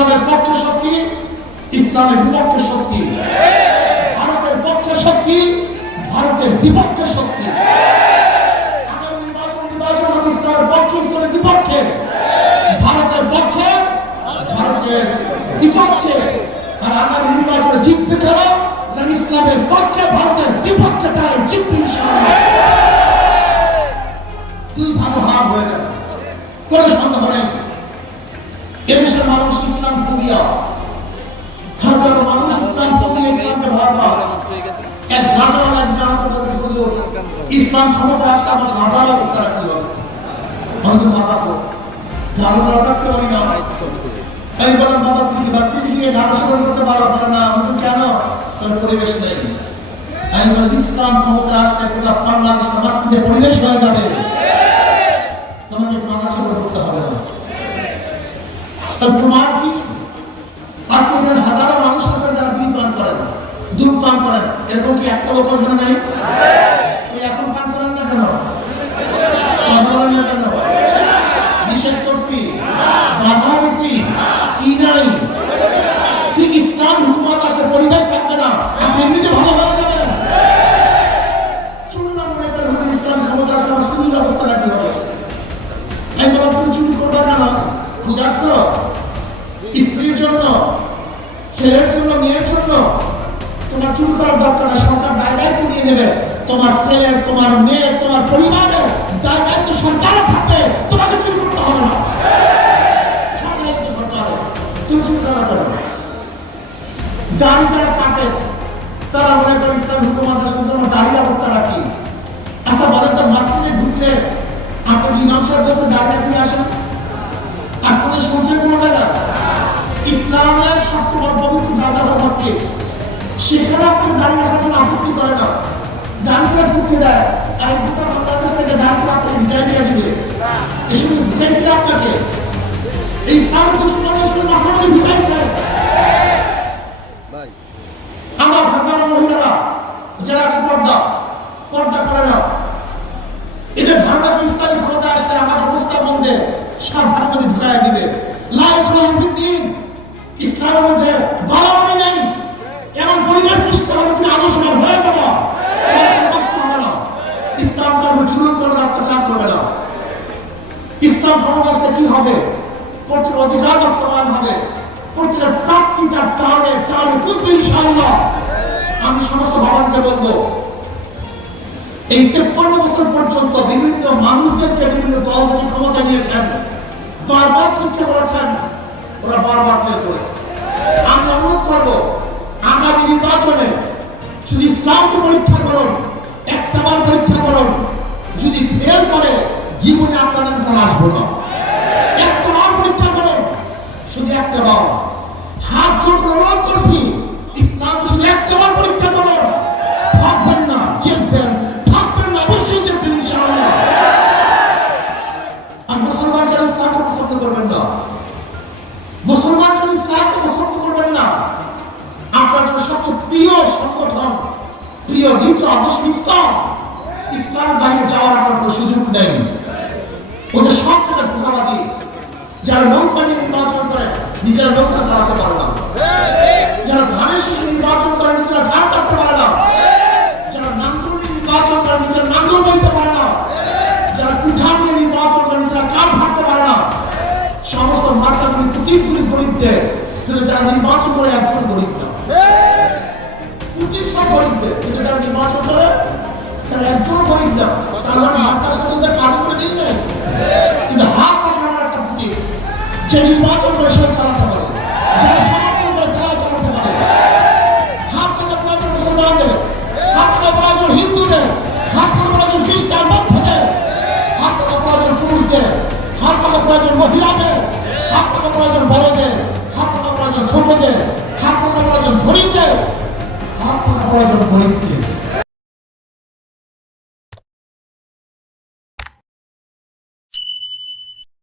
ইসলামের পক্ষে শক্তি, ইসলামের বিপক্ষে শক্তি, ভারতের পক্ষে শক্তি, ভারতের বিপক্ষে শক্তি। আগামী নির্বাচন হবে ইসলামের পক্ষে, ইসলামের বিপক্ষে, ভারতের পক্ষে, ভারতের বিপক্ষে। আর আগামী নির্বাচনে জিতবে যারা, যারা ইসলামের পক্ষে, ভারতের বিপক্ষে, তারাই জিতবে ইনশাআল্লাহ। দুই ভালো হার হয়ে যাবে, কোনো সন্দেহ নেই। এদেশের মানুষ ইসলাম ফোবিয়া, হাজারো মানুষ ইসলাম ফোবিয়া, ইসলামকে ভয় পায়। এক গাজাওয়ালা ইসলাম ক্ষমতা আসলে আমার গাজার অবস্থা রাখতে হবে। আমি তো গাজা তো গাজা ছাড়া থাকতে পারি না। আমি বললাম বাবা তুমি বাস্তিতে গিয়ে গাজা সেবা করতে পারো না? আমি তো কেন? তার পরিবেশ নেই। আমি বললাম ইসলাম ক্ষমতা আসলে গোটা বাংলাদেশ বাস্তিতে পরিবেশ হয়ে যাবে, তোমাকে গাজা সেবা করতে হবে না। তার প্রমাণ কি? আজকে এখানে হাজারো মানুষ আছে যারা বিড়ি পান করেন, দুধ পান করেন, এরকম কি একটা লোক ওখানে নাই? এখন পান করেন না কেন? কেন নিষেধ করছি, বাধা দিছি, কি নাই? ঠিক ইসলাম হুকুমত আসলে পরিবেশ থাকবে না, আপনি এমনিতে ভালো হয়ে যাবেন। চুরি না মনে করেন ইসলাম ক্ষমতা আসলে আমার চুরির অবস্থা রাখতে হবে। আমি বললাম তুমি চুরি করবে কেন? ক্ষুধার্ত, স্ত্রীর জন্য, ছেলের জন্য, মেয়ের জন্য তোমার চুরি করার দরকার না। সরকার দায় দায়িত্ব নিয়ে নেবে। তোমার ছেলের, তোমার মেয়ের, তোমার পরিবারের দায় দায়িত্ব সরকারের থাকবে, তোমাকে চুরি করতে হবে না। তুমি চুরি করা করো। দাড়ি যারা কাটে তারা মনে করে ইসলাম হুকুমত আসলে আমার দাড়ির অবস্থা রাখি। আচ্ছা বলেন তো, মসজিদে ঢুকলে আপনি ইমাম সাহেব বলতে দাড়ি রাখি আসেন? আপনাদের শুনছেন কোন জায়গা? ইসলামের সবচেয়ে বড় পবিত্র জায়গা হলো মসজিদ। সেখানে আপনি দাঁড়িয়ে রাখার জন্য আপত্তি করে না, দাঁড়িয়ে ঢুকতে দেয়। আর এই গোটা বাংলাদেশ থেকে দাঁড়িয়ে আপনাকে বিদায় দিয়ে দিবে। এসে কিন্তু ঢুকাইছে আপনাকে, এই ইসলামের দুশ্মনের মাথায় ঢুকাইছে। আমার হাজারো মহিলারা যারা পর্দা করে না, এটা ধারণা যে ইসলামী ক্ষমতা আসলে আমাকে প্রস্তাব মধ্যে সব ভারতে ঢুকাই দিবে। ইসলামের মধ্যে বাড়াবাড়ি নেই, এমন পরিবেশ সৃষ্টি হবে তুমি আদর্শবান হয়ে যাবো। কষ্ট হবে না, ইসলাম করবে, জুলুম করবে, অত্যাচার করবে না। ইসলাম ক্ষমতা আসলে কি হবে? প্রত্যেক অধিকার বাস্তবায়ন হবে, প্রত্যেকের প্রাপ্তি তার টানে টানে বুঝবে ইনশাআল্লাহ। আমি সমস্ত বাবাকে বলবো, এই 53 বছর পর্যন্ত বিভিন্ন মানুষদেরকে বিভিন্ন দল থেকে ক্ষমতা নিয়েছেন, বারবার পরীক্ষা করেছেন, ওরা বারবার ফেল করেছে। আমরা অনুরোধ করবো আগামী নির্বাচনে শুধু ইসলামকে পরীক্ষা করুন, একটা বার পরীক্ষা করুন। যদি ফেল করে জীবনে আপনাদের কাছে আসবো না। একটা বার পরীক্ষা করুন, শুধু একটা বার। হাত জোর করে অনুরোধ করছি, ইসলামকে শুধু একটা বার পরীক্ষা করুন। থাকবেন না, জিতবেন, থাকবেন না, অবশ্যই জিতবেন ইনশাআল্লাহ। আর মুসলমান যারা ইসলামকে পছন্দ করবেন না, মুসলমান যারা ইসলামকে পছন্দ করবেন না, আপনাদের সবচেয়ে প্রিয় সংগঠন, প্রিয় নীতি আদর্শ ইসলাম, ইসলামের বাইরে যাওয়ার আপনার কোনো সুযোগ নেই। ওদের সব জায়গায় ধোঁকাবাজি। যারা নৌকা নিয়ে নির্বাচন করে নিজেরা নৌকা চালাতে পারে না, যারা ধানের শীষে নির্বাচন করে নিজেরা ধান কাটতে পারে না, যারা নাঙ্গল নিয়ে নির্বাচন করে নিজেরা নাঙ্গল বইতে পারে না, যারা কুঠার নিয়ে নির্বাচন করে নিজেরা কাঠ ফাটতে পারে না, সমস্ত মার্কাগুলি প্রতীকগুলি গরিবদের, কিন্তু যারা নির্বাচন করে একজন গরিব না। প্রতীক সব গরিবদের, কিন্তু যারা নির্বাচন করে তারা একজন গরিব না। তারা মার্কার সাথে কাজ করে নিন না, কিন্তু হাত পাঠানোর একটা প্রতীক। যে নির্বাচন করে সে চালাতে পারে, যারা সমর্থন করে তারা চালাতে পারে। হাত পাখা প্রয়োজন মুসলমানদের, হাত পাখা প্রয়োজন হিন্দুদের, হাত পাখা প্রয়োজন খ্রিস্টান বৌদ্ধদের, হাত পাখা প্রয়োজন পুরুষদের, হাত পাখা প্রয়োজন মহিলাদের, হাত পাখা প্রয়োজন বড়দের, হাত পাখা প্রয়োজন ছোটদের, হাত পাখা প্রয়োজন গরিবদের, হাত পাখা প্রয়োজন গরিবদের।